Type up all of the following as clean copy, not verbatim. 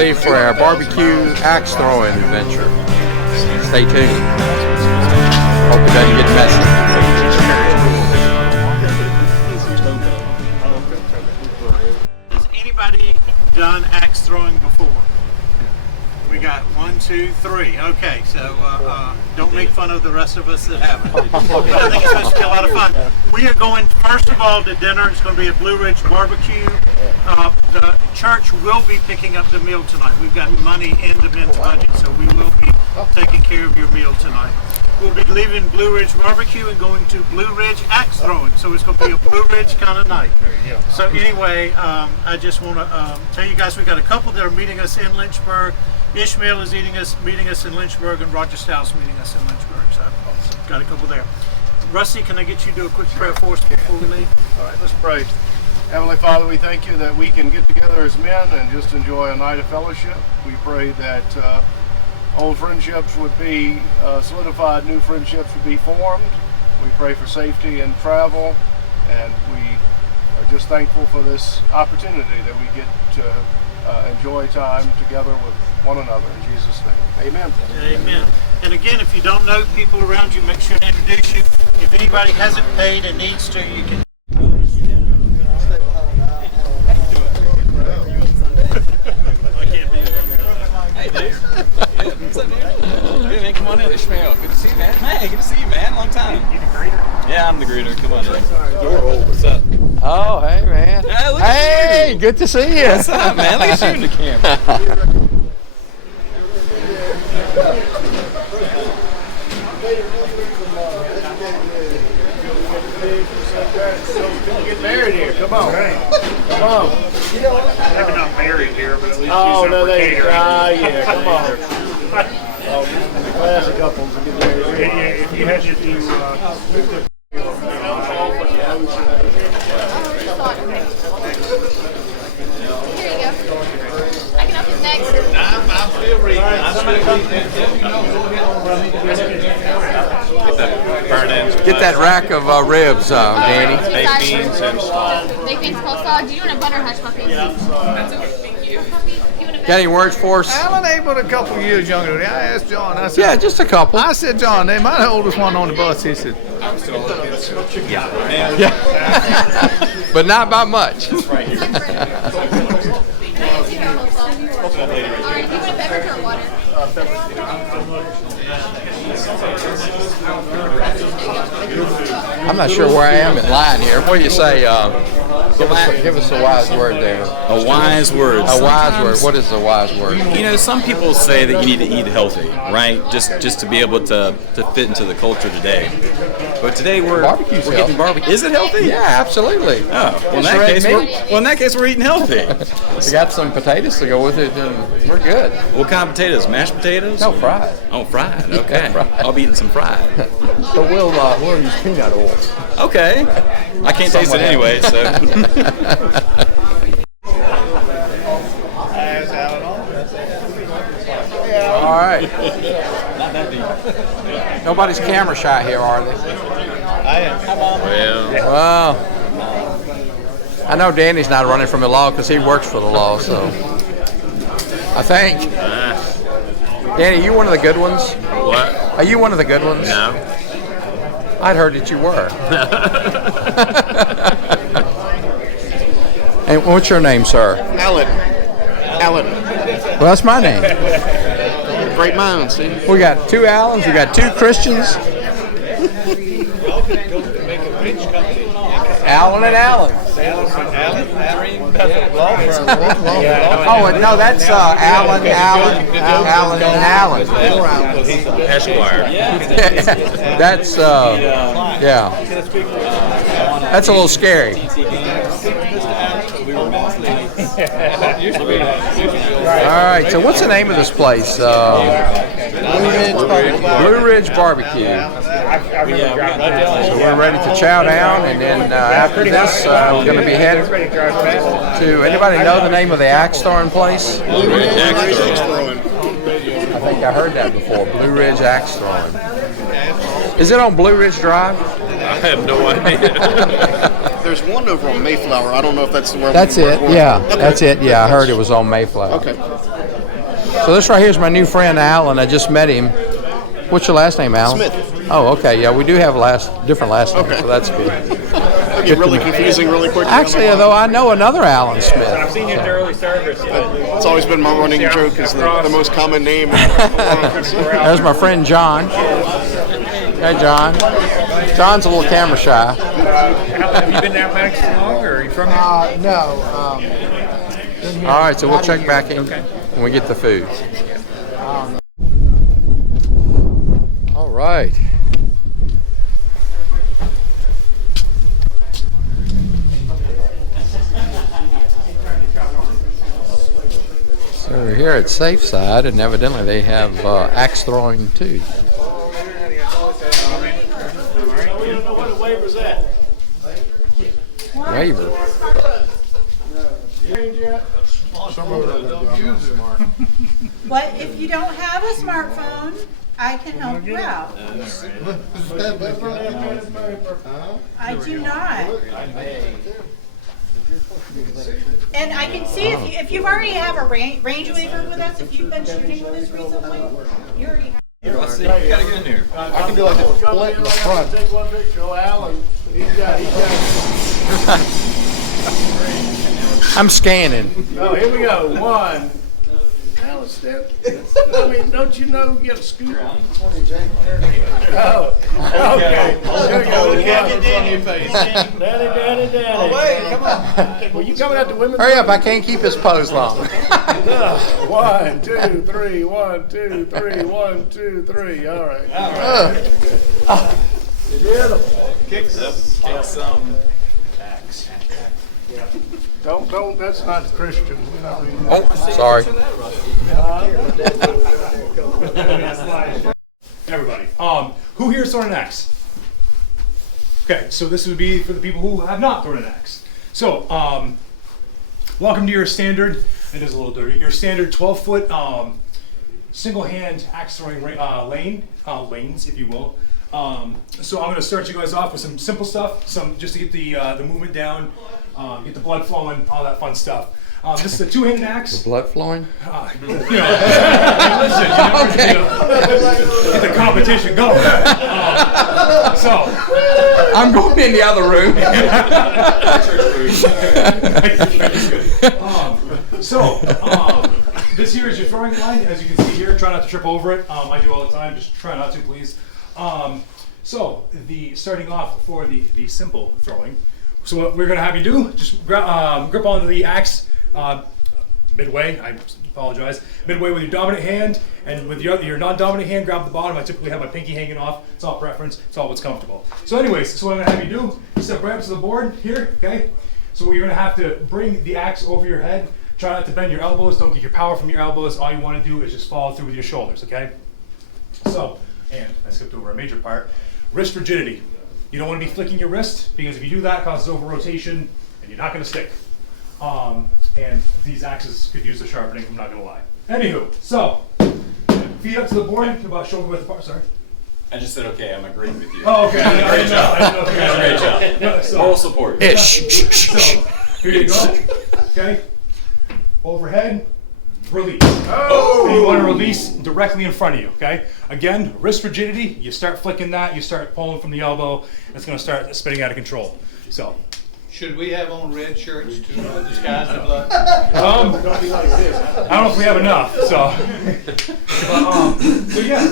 leave for our barbecue axe throwing adventure. Stay tuned. Hope it doesn't get messy. Has anybody done axe throwing before? We got 1, 2, 3. Okay, so don't make fun of the rest of us that haven't. But I think it's supposed to be a lot of fun. We are going, first of all, to dinner. It's going to be a Blue Ridge barbecue. The church will be picking up the meal tonight. We've got money in the men's budget, so we will be taking care of your meal tonight. We'll be leaving Blue Ridge barbecue and going to Blue Ridge axe throwing. So it's going to be a Blue Ridge kind of night. So anyway, I just want to tell you guys we got a couple that are meeting us in Lynchburg. Ishmael is meeting us in Lynchburg, and Roger Stiles meeting us in Lynchburg. So I've got a couple there. Rusty, can I get you to do a quick prayer for us before we leave? All right, let's pray. Heavenly Father, we thank you that we can get together as men and just enjoy a night of fellowship. We pray that old friendships would be solidified, new friendships would be formed. We pray for safety in travel, and we are just thankful for this opportunity that we get to enjoy time together with one another. In Jesus' name, amen. Amen. And again, if you don't know people around you, make sure to introduce you. If anybody hasn't paid and needs to, you can. Hey, dude. What's up, dude? Hey, man, come on in. Ishmael, good to see you, man. Hey, good to see you, man. Long time. You the greeter? Yeah, I'm the greeter. Come on in. What's up? Oh, hey, man. Hey, look Hey, at you. good to see you. What's up, man? Look at you in the camera. Get married here. Come on. Come on. Maybe not married here, but at least Oh, use no, them for they. catering. Yeah, come on. Class of couples to get married here. Yeah, if you had to do Here you go. I can help you next. I'm still reading. Get that burn ends. Get that rack of ribs, Danny. Baked beans and Baked beans, coleslaw. Do you want a butter hush puppy? That's okay. Thank you. Puppy, you want a Got any words for us? Alan ain't but a couple of years younger than me. I asked John. I said, Yeah, just a couple. I said, John, they might the oldest one on the bus. He said, Yeah. But not by much. All right, do you want a beverage or water? I'm not sure where I am in line here. What do you say? Give us a wise word there. a wise word. A wise word. What is a wise word? You know, some people say that you need to eat healthy, right? Just to be able to fit into the culture today. But today we're Barbecue's getting healthy. barbecue. Is it healthy? Yeah, absolutely. Oh, well, in It's that red case, meat. we're eating healthy. We got some potatoes to go with it, and we're good. What kind of potatoes? Mashed potatoes? No, fried. Oh, fried. Okay. fried. I'll be eating some fried. So we'll use peanut oil. Okay. I can't taste it anyway, so. All right. Nobody's camera shy here, are they? Well, Well, I know Danny's not running from the law because he works for the law, so I think. Danny, you one of the good ones? what? Are you one of the good ones? No. I'd heard that you were. And what's your name, sir? Alan. Well, that's my name. Great minds, see? We got two Allens. We got two Christians. Alan and Alan. Oh, no, that's Alan, and Alan. Esquire. That's, yeah. That's a little scary. All right, so what's the name of this place? Blue Ridge Barbecue. So we're ready to chow down, and then after this, we're going to be headed to. Anybody know the name of the axe throwing place? Blue Ridge axe throwing. I think I heard that before. Blue Ridge axe throwing. Is it on Blue Ridge Drive? I have no idea. There's one over on Mayflower. I don't know if that's the where. That's where it. we're going. Yeah, Okay. that's it. Yeah, I heard it was on Mayflower. Okay. So this right here is my new friend Alan. I just met him. What's your last name, Alan? Smith. Oh, okay. Yeah, we do have different last names, so that's good. It'll get really confusing really quick. Actually, though, I know another Alan Smith. I've seen you at the early service. It's always been my running joke is the most common name. There's my friend John. Hey, John. John's a little camera shy. Have you been down Maddox long, or are you from here? No. All right, so we'll check back in when we get the food. All right. So we're here at Safe Side, and evidently they have axe throwing too. Waiver. But if you don't have a smartphone, I can help you out. I do not. And I can see if you already have a range waiver with us, if you've been shooting with us recently, you already have. You gotta get in here. I can do like a split in the front. Take one picture of Alan. He's got. I'm scanning. Oh, here we go. One. Alan, step. I mean, don't you know you got to scoot? Oh, okay. There we go. Look at your Danny face. Daddy. Oh, wait, come on. Well, you coming out the women's? Hurry up, I can't keep his pose long. 1, 2, 3. 1, 2, 3. 1, 2, 3. All right. Beautiful. Kick some axe. Don't. That's not Christian. Oh, sorry. Everybody. Who here has thrown an axe? Okay, so this would be for the people who have not thrown an axe. So, welcome to your standard. It is a little dirty. Your standard 12-foot single-hand axe throwing lanes, if you will. So I'm going to start you guys off with some simple stuff, just to get the movement down, get the blood flowing, all that fun stuff. This is a two-handed axe. Blood flowing? Listen, get the competition going. So I'm going in the other room. This here is your throwing line. As you can see here, try not to trip over it. I do all the time. Just try not to, please. So starting off for the simple throwing. So what we're gonna have you do, just grip onto the axe midway. I apologize. Midway with your dominant hand, and with your non-dominant hand, grab the bottom. I typically have my pinky hanging off. It's all preference. It's all what's comfortable. So anyways, so what I'm gonna have you do, step right up to the board here, okay? So you're gonna have to bring the axe over your head. Try not to bend your elbows. Don't get your power from your elbows. All you want to do is just follow through with your shoulders, okay? So, and I skipped over a major part. Wrist rigidity. You don't want to be flicking your wrist, because if you do that, it causes over rotation, and you're not going to stick. And these axes could use the sharpening, I'm not going to lie. Anywho, so, feet up to the board, about shoulder width apart, sorry. I just said okay, I'm agreeing with you. Oh, okay. Great job. Great job. Yeah, moral support. Ish. So, here you go, okay? Overhead, release. Oh! And you want to release directly in front of you, okay? Again, wrist rigidity, you start flicking that, you start pulling from the elbow, it's going to start spinning out of control. So, Should we have on red shirts to disguise the blood? I don't know if we have enough, so. So yeah,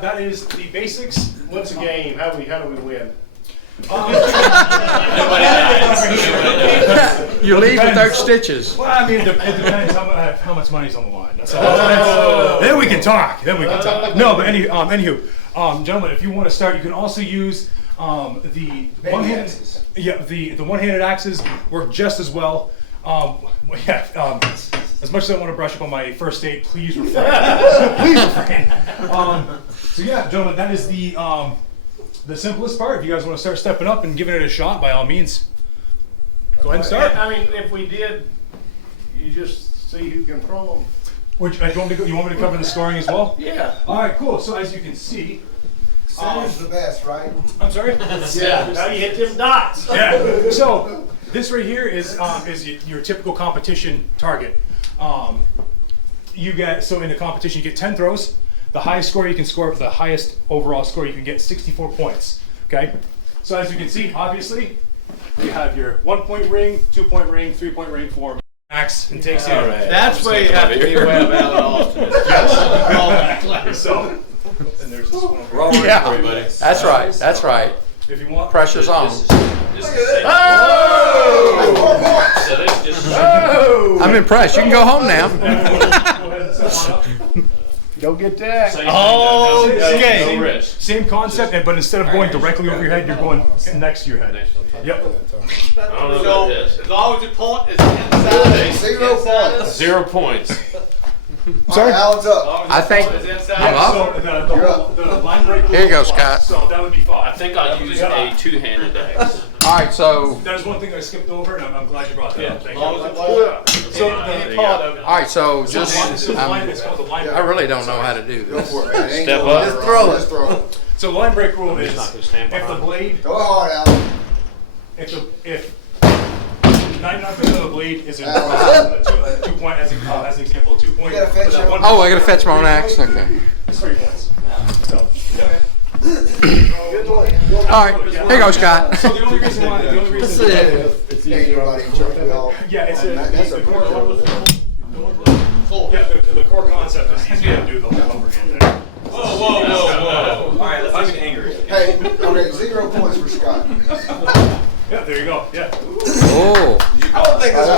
that is the basics. What's the game? How do we win? You leave without stitches. Well, I mean, it depends how much money's on the line. That's all. Then we can talk. No, but anywho, gentlemen, if you want to start, you can also use the one-handed. Yeah, the one-handed axes work just as well. As much as I want to brush up on my first date, please refrain. Please refrain. So yeah, gentlemen, that is the simplest part. If you guys want to start stepping up and giving it a shot, by all means, go ahead and start. I mean, if we did, you just see who can throw them. You want me to cover the scoring as well? Yeah. All right, cool. So as you can see, Center's the best, right? I'm sorry. Yeah. Now you hit them dots. Yeah. So this right here is your typical competition target. you get, so in the competition, you get 10 throws. The highest score you can score, the highest overall score you can get 64 points. Okay? So as you can see, obviously, you have your 1-point ring, 2-point ring, 3-point ring, 4 max, and takes you. That's where you have to be aware of Alan Austin. Yes. So, and there's this one over here. Yeah, that's right. That's right. If you want, Pressure's on. Oh! I'm impressed. You can go home now. go ahead and set one up. Don't get that. Oh, Same, okay. same concept, but instead of going directly over your head, you're going next to your head. Yep. So, as long as the point is inside. 0 points. 0 points. Sorry? Alan's up. I think I'm up. So the line break. Here you go, Scott. So that would be 5. I think I'll use a two-handed axe. All right, so There's one thing I skipped over, and I'm glad you brought that up. Thank As long as you. the point, So any part of it. all right, so just It's called the line I break. really don't know how to do this. Step up. Just throw it. Just throw it. So the line break rule is not gonna stand if the behind. blade, Go hard, Alan. if 99% of the blade is a 2 point as an example, 2 point. You gotta fetch that your- one- Oh, I gotta fetch my own axe. Okay. It's 3 points. So, All right, here you go, Scott. So the only reason why, It's easy, buddy. We all. yeah, it's That's a the core concept is easy to do the whole over again there. Whoa. All right, let's get angry. Hey, okay, 0 points for Scott. Yeah, there you go. Yeah. Oh, I don't think this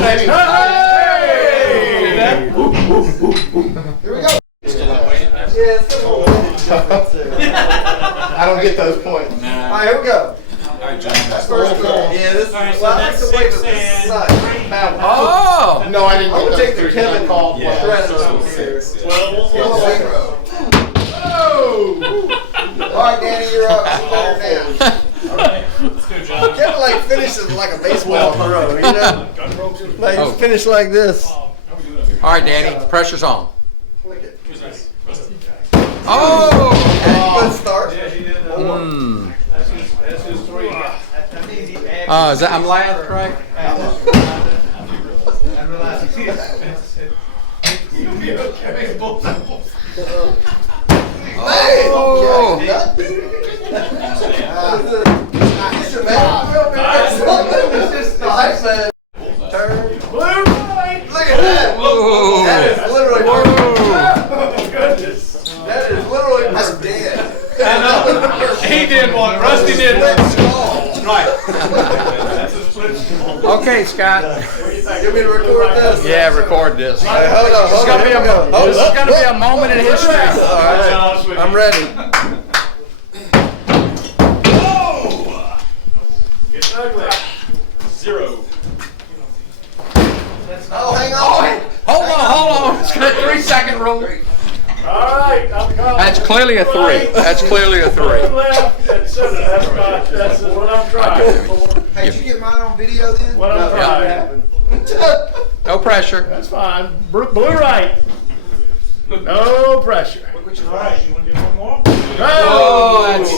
match. Here we go. Yeah, it's still I don't get those points. All right, here we go. All right, John. That's first goal. Yeah, this is. Well, I like the way that this is. oh. No, I didn't. I'm gonna take the Kevin call. Yeah. All right, Danny, you're up. Sit there now. Let's go, John. Kevin like finishes like a baseball throw, you know? Gun rope. Like Oh. finish like this. All right, Danny, pressure's on. Click it. Oh. Good start. Hmm. That's his 3. That means he added. Is that I'm last, right? I realize you'll be okay. Oh. Turn. Blue right. Look at that. Whoa. That is literally Whoa. Goodness. That is literally that's dead. He did one. Rusty did one. Right. Okay, Scott. You want me to record this? Yeah, record this. All right, hold on. This is gonna be this is gonna be a moment in history. All right. I'm ready. It's ugly. 0. Oh, hang on. Hold on. It's got a 3-second rule. All right, I'm coming. That's clearly a 3. That's clearly a 3. Left and center. That's what I'm trying for. Hey, did you get mine on video then? What I'm trying. No pressure. That's fine. Blue right. No pressure. All right, you want to do one more? Oh, that's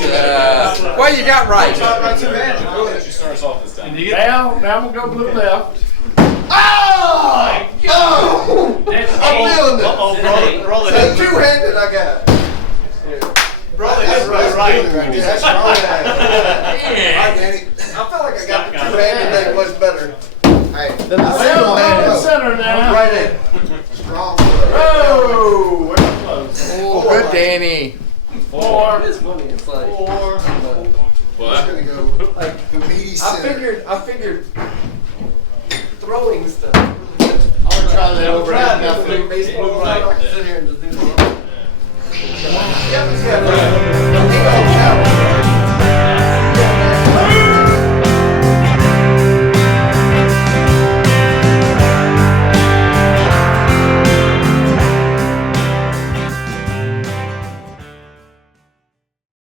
well, you got right. Right to man. She starts off this time. Now I'm gonna go blue left. Oh! Oh! I'm feeling it. Uh-oh, roll it. That's two-handed I got. Roll it right. That's wrong. All right, Danny. I feel like I got the two-handed thing much better. Hey, I'm in center now. right in. Strong. Oh, we're close. Oh, good, Danny. 4. Four. What? Gonna go like the meaty center. I figured throwing stuff. I'm gonna try that over Try now. it. Baseball. Right. Sit here and just do the. Yeah.